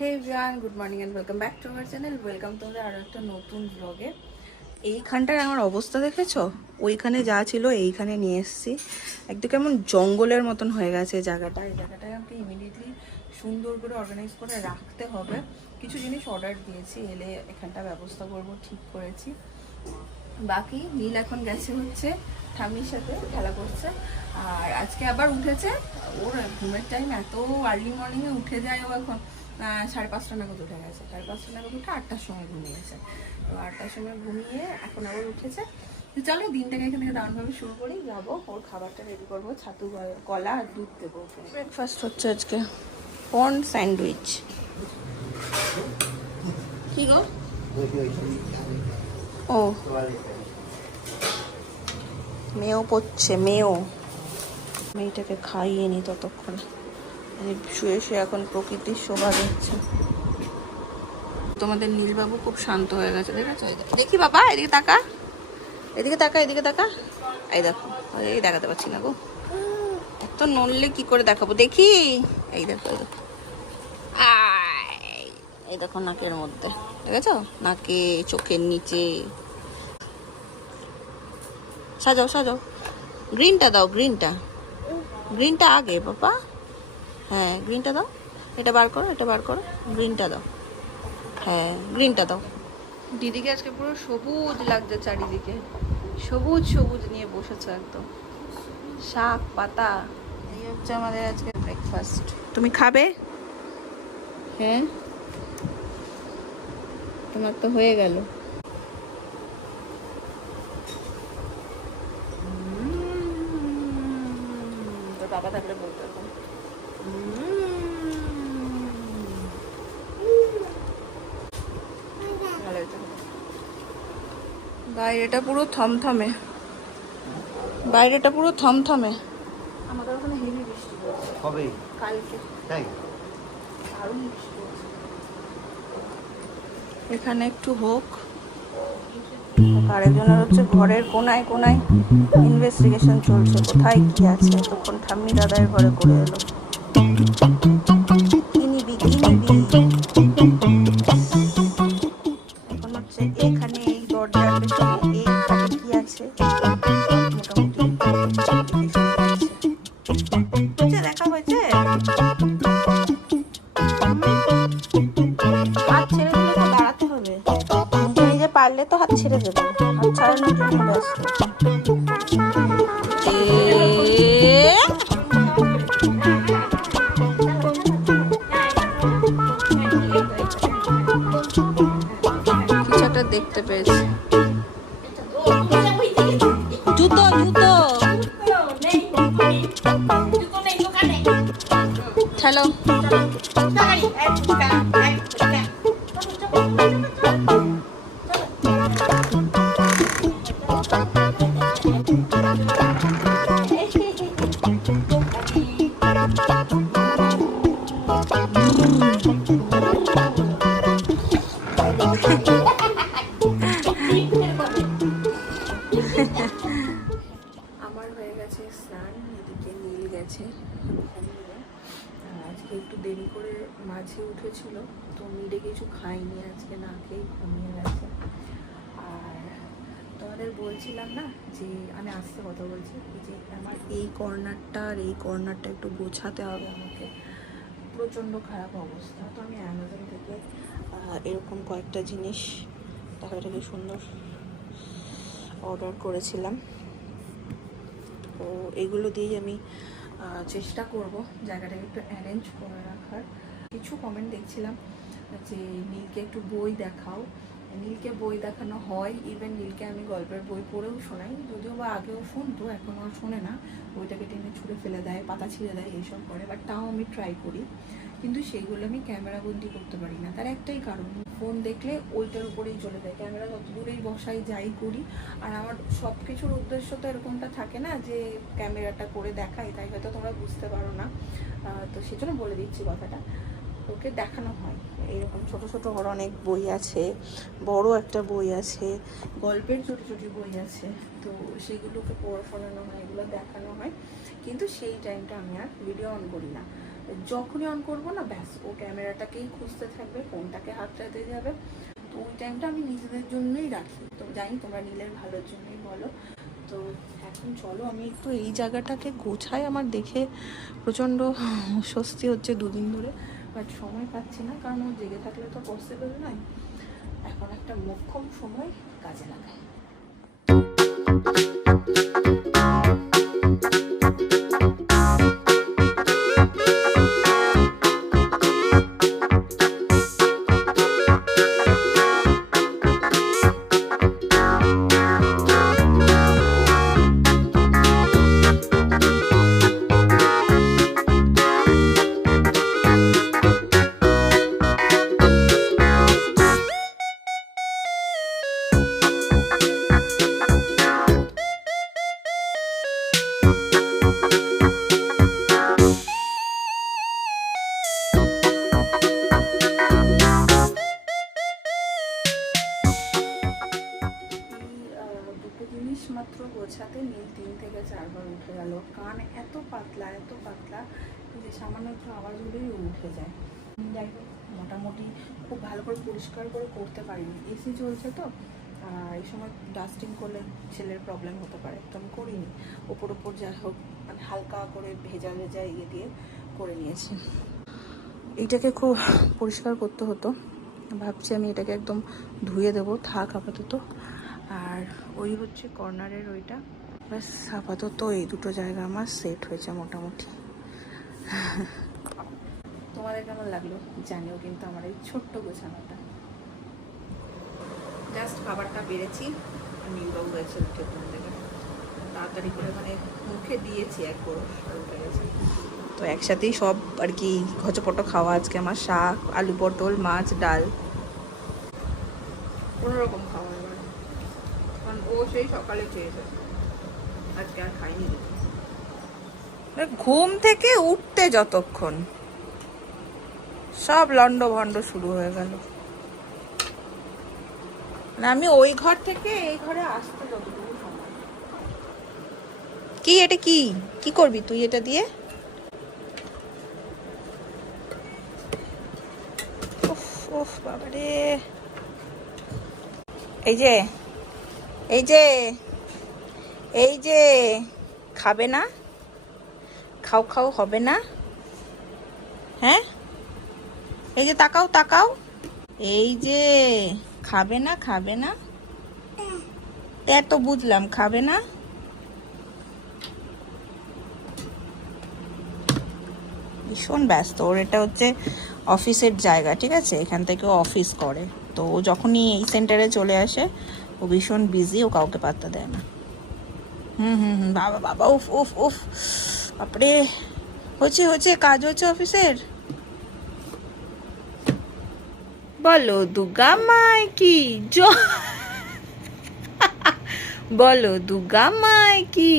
Hey everyone, good morning and welcome back to our channel. Welcome তোমাদের আরও একটা নতুন ব্লগে। এইখানটার আমার অবস্থা দেখেছো? ওইখানে যা ছিল এইখানে নিয়ে এসেছি। একদম কেমন জঙ্গলের মতন হয়ে গেছে জায়গাটা। এই জায়গাটায় আমাকে ইমিডিয়েটলি সুন্দর করে অর্গানাইজ করে রাখতে হবে। কিছু জিনিস অর্ডার দিয়েছি, এলে এখানটা ব্যবস্থা করবো ঠিক করেছি। বাকি নীল এখন গেছে হচ্ছে ঠাম্মির সাথে খেলা করছে। আর আজকে আবার উঠেছে, ওর ঘুমের টাইম এত আর্লি মর্নিংয়ে উঠে যায়। ও এখন 5:30 নাগাদ উঠে গেছে, 5:30 নাগাদ উঠে 8টার সময় ঘুমিয়েছে। তো 8টার সময় ঘুমিয়ে এখন আবার উঠেছে। চলো দিনটাকে এখান থেকে দারুণভাবে শুরু করি। যাবো, ওর খাবারটা রেডি করবো, ছাতু কলা আর দুধ দেবো। ব্রেকফাস্ট হচ্ছে আজকে কর্ন স্যান্ডউইচ। কি গো? ও মেয়েও পড়ছে, মেয়েটাকে খাইয়ে নি ততক্ষণ। শুয়ে শুয়ে এখন প্রকৃতির শোভা দেখছে। তোমাদের নীলবাবু খুব শান্ত হয়ে গেছে, দেখেছো? দেখি বাবা, এদিকে তাকা, এদিকে তাকা, এদিকে তাকা। এই দেখো, এই দেখাতে পারছি না গো, এত নড়লে কি করে দেখাবো? দেখি, এই দেখো, এই দেখো, এই দেখো নাকের মধ্যে, দেখেছো? নাকে, চোখের নিচে। সাজাও সাজাও, গ্রিনটা দাও, গ্রিনটা আগে বাবা। হ্যাঁ, গ্রিনটা দাও, এটা বার করো, এটা বার করো, গ্রিনটা দাও। হ্যাঁ, গ্রিনটা দাও। দিদিকে আজকে পুরো সবুজ লাগছে, চারিদিকে সবুজ সবুজ নিয়ে বসেছে একদম, শাক পাতা। এই হচ্ছে আমাদের আজকে ব্রেকফাস্ট। তুমি খাবে? হ্যাঁ, তোমার তো হয়ে গেল। তোর বাবা থাকলে বলতো এখন। বাইরেটা পুরো থমথমে, আমাদের ওখানে হেভি বৃষ্টি হবে কালকে, তাই দারুণ বৃষ্টি হচ্ছে। এখানে একটু হোক। আরেকজনের হচ্ছে ঘরের কোনায় কোনায় ইনভেস্টিগেশন চলছে, কোথায় কি আছে। তখন ঠাম্মি দাদার ঘরে করে এলো, কি নিবি কি নিবি। এখন হচ্ছে এখানে এই দরজার পেছনে এইখানে কি আছে মোটামুটি দেখা হয়েছে। হাত ছেড়ে দিলে তো দাঁড়াতে হবে, নিজে পারলে তো হাত ছেড়ে দেবে, হাত ছাড়ানোর জন্য ব্যস্ত। কিছু একটা দেখতে পেয়েছি, জুতো জুতো চলো। আমার হয়ে গেছে স্নান, এদিকে নীল গেছে ঘুমিয়ে। আজকে একটু দেরি করে মাঝে উঠেছিল, তো মিলে কিছু খাইনি আজকে, না খেয়ে ঘুমিয়ে গেছে। আর তোমাদের বলছিলাম না যে আমি আসতে কথা বলছি, যে আমার এই কর্নারটা আর এই কর্নারটা একটু গোছাতে হবে আমাকে, প্রচণ্ড খারাপ অবস্থা। তো আমি অ্যামাজন থেকে এরকম কয়েকটা জিনিস দেখা কি সুন্দর অর্ডার করেছিলাম। তো এগুলো দিয়েই আমি চেষ্টা করব জায়গাটাকে একটু অ্যারেঞ্জ করে রাখার। কিছু কমেন্ট দেখছিলাম যে নীলকে একটু বই দেখাও, নীলকে বই দেখানো হয়। ইভেন নীলকে আমি গল্পের বই পড়েও শোনাই, যদিও বা আগেও শুনতো, এখন আর শোনে না। বইটাকে টেনে ছুঁড়ে ফেলে দেয়, পাতা ছিঁড়ে দেয়, এইসব করে। বাট তাও আমি ট্রাই করি, কিন্তু সেইগুলো আমি ক্যামেরাবন্দি করতে পারি না। তার একটাই কারণ, ফোন দেখলে ওইটার উপরেই চলে যায়, ক্যামেরা যত দূরেই বসাই যাই করি। আর আমার সব কিছুর উদ্দেশ্য তো এরকমটা থাকে না যে ক্যামেরাটা করে দেখাই, তাই হয়তো তোমরা বুঝতে পারো না। তো সেজন্য বলে দিচ্ছি কথাটা, ওকে দেখানো হয়। এরকম ছোট ছোট ওর অনেক বই আছে, বড় একটা বই আছে, গল্পের ছোট ছোট বই আছে। তো সেগুলোকে পড়াশোনানো হয়, এগুলো দেখানো হয়। কিন্তু সেই টাইমটা আমি আর ভিডিও অন করি না। যখনই অন করবো না ব্যাস ও ক্যামেরাটাকেই খুঁজতে থাকবে, ফোনটাকে হাতড়াতে যাবে। তো ওই টাইমটা আমি নিজেদের জন্যই রাখি। তো জানি তোমরা নীলের ভালোর জন্যই বলো। তো এখন চলো আমি একটু এই জায়গাটাকে গোছাই। আমার দেখে প্রচণ্ড স্বস্তি হচ্ছে দুদিন ধরে, বাট সময় পাচ্ছি না, কারণ ও জেগে থাকলে তো পসিবল নয়। এখন একটা মোক্ষম সময় কাজে লাগাই। মাত্র গোছাতে নীল 3 থেকে 4 বার উঠে গেল। কান এত পাতলা যে সামান্য একটু আওয়াজ হলেই উঠে যায়। যাই হোক, মোটামুটি খুব ভালো করে পরিষ্কার করে করতে পারিনি, এসি চলছে তো। এই সময় ডাস্টিং করলে ছেলের প্রবলেম হতে পারে, তো আমি করিনি। ওপর যাই হোক মানে হালকা করে ভেজা ইয়ে দিয়ে করে নিয়েছি। এইটাকে খুব পরিষ্কার করতে হতো, ভাবছি আমি এটাকে একদম ধুয়ে দেবো, থাক আপাতত। আর ওই হচ্ছে কর্নারের ওইটা, ব্যাস আপাতত এই দুটো জায়গা আমার সেট হয়েছে মোটামুটি। তোমাদের কেমন লাগলো জানিও কিন্তু আমার এই ছোট্ট গোছানোটা। জাস্ট খাবারটা বেড়েছি, নীলবাবু গেছে উঠে ঘুম থেকে, তাড়াতাড়ি করে মানে মুখে দিয়েছি এক বড় উঠে গেছে। তো একসাথেই সব আর কি ঘচপটো খাওয়া আজকে আমার, শাক, আলু পটল, মাছ, ডাল, কোনোরকম খাওয়া। এবার কারণ ও সেই সকালে খেয়েছে, আজকে আর খাইনি। ঘুম থেকে উঠতে যতক্ষণ সব লন্ড ভন্ড শুরু হয়ে গেল। আমি ওই ঘর থেকে এই ঘরে আসতে যতটুকু সময়। কি এটা কি করবি তুই এটা দিয়ে? উফ বাবারে, এই যে খাবে না, খাও হবে না, হ্যাঁ? এই যে তাকাও, এই যে খাবে না, তো বুঝলাম খাবে না। ভীষণ ব্যস্ত, ওর এটা হচ্ছে অফিসের জায়গা, ঠিক আছে, এখান থেকে ও অফিস করে। তো ও যখনই এই সেন্টারে চলে আসে ও ভীষণ বিজি, ও কাউকে পাত্তা দেয় না। বাবা উফ বাপরে, হচ্ছে কাজ হচ্ছে অফিসের। বলো দুর্গা মাই কি জয়, বলো দুর্গা মাই কি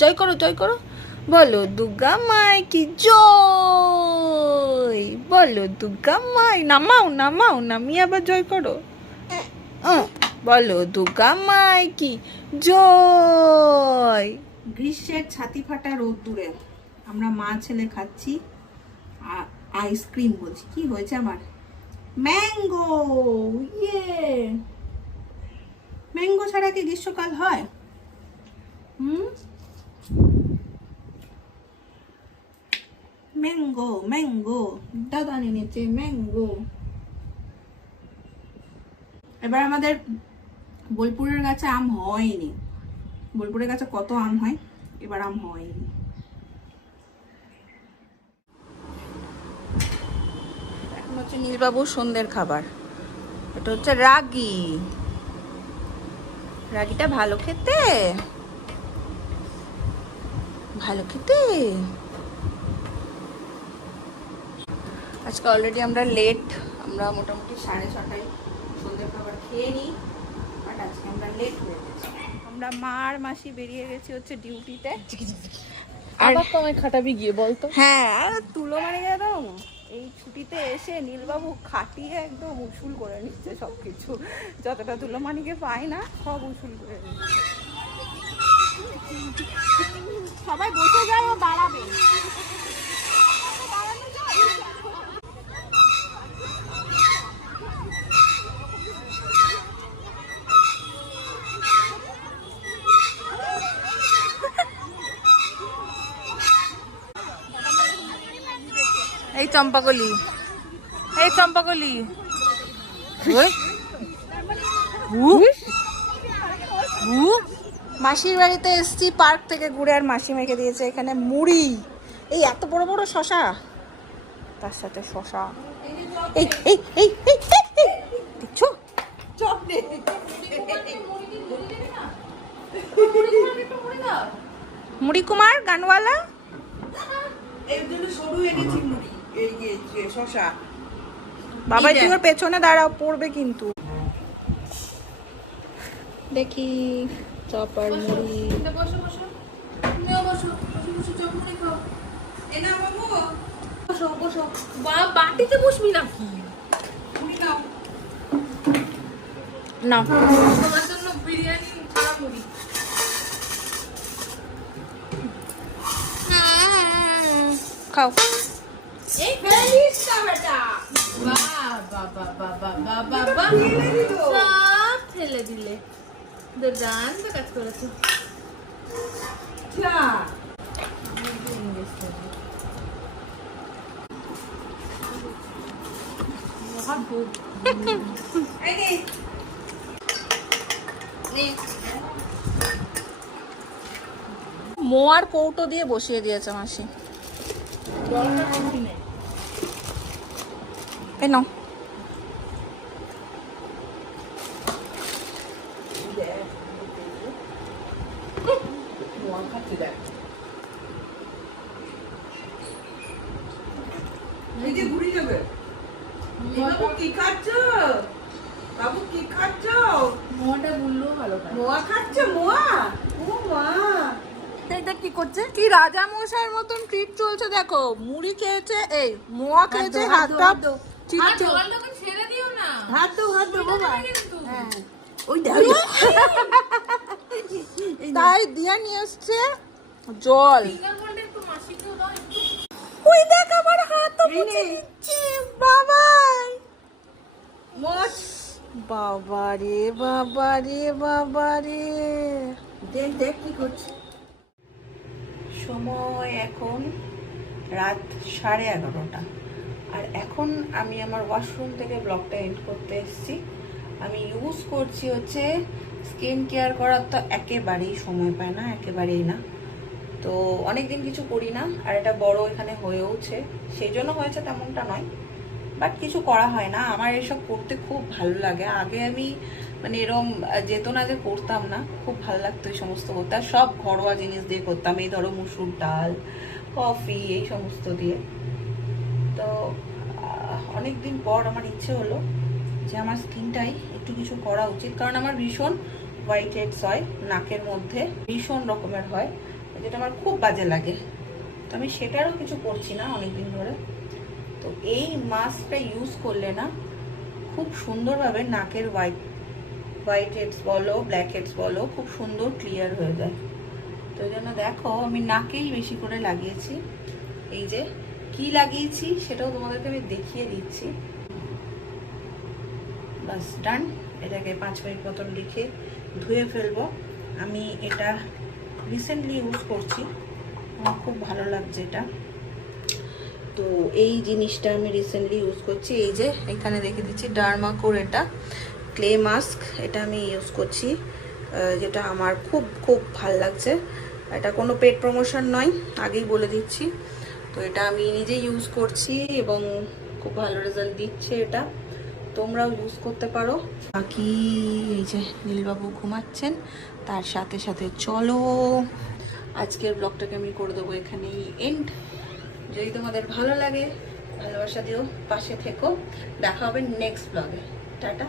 জয় করো, বলো দুর্গা মাই কি জয়, বলো দুর্গা মাই, নামিয়ে আবার জয় করো। বলো দুর্গা মাই কি জয়। গ্রীষ্মের ছাতি ফাটা রোদ্দুরে আমরা মা ছেলে খাচ্ছি আইসক্রিম, বলছি কি হয়েছে আমার, ম্যাঙ্গো। ম্যাঙ্গো ছাড়া কি গ্রীষ্মকাল হয়? ম্যাঙ্গো দাদা নিয়েছে ম্যাঙ্গো। এবার আমাদের বোলপুরের গাছে আম হয়নি, বোলপুরের গাছে কত আম হয়, এবার আম হয়নি। এখন হচ্ছে নীলবাবুর সন্ধ্যের খাবার, এটা হচ্ছে রাগিটা ভালো খেতে। আজকে অলরেডি আমরা লেট, আমরা মোটামুটি 6:30টায় সন্ধ্যের খাবার খেয়ে নিই, বাট আজকে আমরা লেট হয়ে গেছি। আমরা মার মাসি বেরিয়ে গেছি হচ্ছে ডিউটিতে। আর তোমায় খাটাবি গিয়ে বলতো? হ্যাঁ, তুলো মানে একদম এই ছুটিতে এসে নীলবাবু খাটিয়ে একদম উসুল করে নিচ্ছে সবকিছু, যতটা তুলো মানিকে পায় না সব উসুল করে নিচ্ছে। সবাই বসে যায়, ও দাঁড়াবে। এই চম্পাকলি, এই চম্পাকলি। মাসির বাড়িতে এসছি পার্ক থেকে ঘুরে, আর মাসি মেখে দিয়েছে এখানে মুড়ি। এই এত বড় বড় শশা, তার সাথে শশা। এই এই এই দেখছো মুড়ি কুমার গানওয়ালা। বাবা তুই ওর পেছনে দাঁড়াও, পড়বে কিন্তু। দেখি চপ আর মুড়ি। বাটিতে বসবি নাকি? না তোমার জন্য বিরিয়ানি ছাড়া মুড়ি। খাও। এই ফেলিস না বেটা। বাহ বাহ বাহ বাহ বাহ বাহ বাহ, সব ফেলে দিলে। দুর্দান্ত কাজ করেছো। মোয়ার কৌটো দিয়ে বসিয়ে দিয়েছে মাসি। এই নাও। বাবু কি খাচ্ছ? মোয়াটা বললেও ভালো খায়। মোয়া খাচ্ছে, মোয়া? ও মা, এটা কি করছে? কি রাজা মশাইয়ের মতন ট্রিট চলছে দেখো। মুড়ি খেয়েছে, এই মোয়া খেয়েছে, হাতটা আর জলটাকে ছেড়ে দিও না। হাত দাও বাবা। কিন্তু হ্যাঁ, ওই দেখো। তাই দিয়া নিয়ে এসছে জল। ফিঙ্গার বলটা একটু মাসিকেও দাও একটু। ওই দেখ আমার হাতও মুছে দিচ্ছে। বাবাই মোচ বাবারে বাবারে বাবারে। দেখ দেখ কি করছে। সময় এখন রাত 11:30, আর এখন আমি আমার ওয়াশরুম থেকে ব্লগটা এন্ড করতে এসেছি। আমি ইউজ করছি হচ্ছে স্কিন কেয়ার করার তো একেবারেই সময় পায় না, একেবারেই না। তো অনেকদিন কিছু করি না, আর এটা বড় এখানে হয়েওছে, সেই জন্য হয়েছে তেমনটা নয়, বাট কিছু করা হয় না। আমার এসব করতে খুব ভালো লাগে। আগে আমি মানে এরম যেত না যে করতাম না, খুব ভালো লাগতো এই সমস্ত করতে। আর সব ঘরোয়া জিনিস দিয়ে করতাম, এই ধরো মুসুর ডাল, কফি, এই সমস্ত দিয়ে। তো অনেকদিন পর আমার ইচ্ছে হলো যে আমার স্কিনটাই একটু কিছু করা উচিত, কারণ আমার ভীষণ হোয়াইট হেডস হয় নাকের মধ্যে, ভীষণ রকমের হয়, যেটা আমার খুব বাজে লাগে। তো আমি সেটারও কিছু করছি না অনেকদিন ধরে। তো এই মাস্কটা ইউজ করলে না খুব সুন্দরভাবে নাকের হোয়াইট হেডস বলো, ব্ল্যাক হেডস বলো, খুব সুন্দর ক্লিয়ার হয়ে যায়। তো এই জন্য দেখো আমি নাকেই বেশি করে লাগিয়েছি। এই যে কি লাগিয়েছি সেটাও তোমাদেরকে আমি দেখিয়ে দিচ্ছি। বাস ডান। এটাকে 5 মিনিট মতন রেখে ধুয়ে ফেলবো। আমি এটা রিসেন্টলি ইউজ করছি, আমার খুব ভালো লাগছে এটা। তো এই জিনিসটা আমি রিসেন্টলি ইউজ করছি। এই যে এখানে দেখে দিচ্ছি ডার্মাকোর এটা ক্লে মাস্ক, এটা আমি ইউজ করছি, যেটা আমার খুব খুব ভালো লাগছে। এটা কোনো পেড প্রমোশন নয়, আগেই বলে দিচ্ছি। তো এটা আমি নিজেই ইউজ করছি এবং খুব ভালো রেজাল্ট দিচ্ছে এটা, তোমরাও ইউজ করতে পারো। বাকি এই যে নীলবাবু ঘুমাচ্ছেন, তার সাথে সাথে চলো আজকের ব্লগটাকে আমি করে দেবো এখানেই এন্ড। যদি তোমাদের ভালো লাগে ভালোবাসা দিও, পাশে থেকো। দেখা হবে নেক্সট ব্লগে। টাটা।